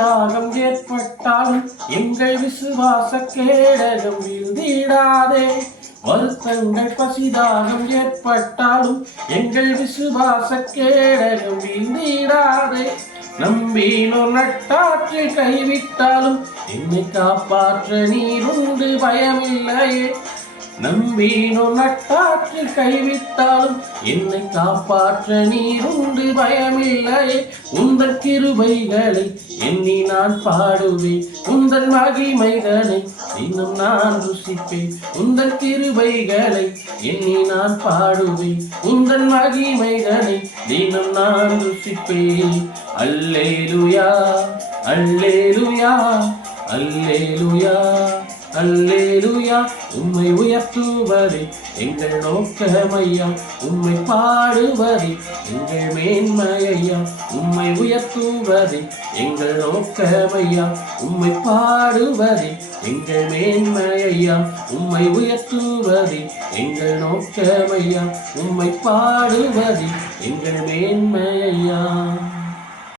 பசிதாகம் ஏற்பட்டாலும் எங்கள் விசுவாச கேடகம் வீழ்ந்திடாதே. வருத்தங்கள் பசிதாகம் ஏற்பட்டாலும் எங்கள் விசுவாச கேடகம் வீழ்ந்திடாதே. நம்பினோ நட்டாற்றில் கைவிட்டாலும் என்னை காப்பாற்ற நீருண்டு பயமில்லையே. நம்பினோ நட்டாற்றில் கைவிட்டாலும் என்னை காப்பாற்ற நீருண்டு பயமில்லையே. உந்தன் கிருபைகளை எண்ணி நான் பாடுவேன், உந்தன் மகிமைகளை இன்னும் நான் ருசிப்பேன். உந்தன் கிருபைகளை எண்ணி நான் பாடுவேன், உந்தன் மகிமைகளை தினம் நான் ருசிப்பேன். அல்லேலூயா அல்லேலூயா அல்லேலூயா அல்லேலூயா. உம்மை உயர்த்துவதே எங்கள் நோக்கமையா, உம்மை பாடுவதே எங்கள் மேன்மையா. உம்மை உயர்த்துவதே எங்கள் நோக்கமையா, உம்மை பாடுவதே எங்கள் மேன்மையா. உம்மை உயர்த்துவதே எங்கள் நோக்கமையா, உம்மை பாடுவதே எங்கள் மேன்மையா.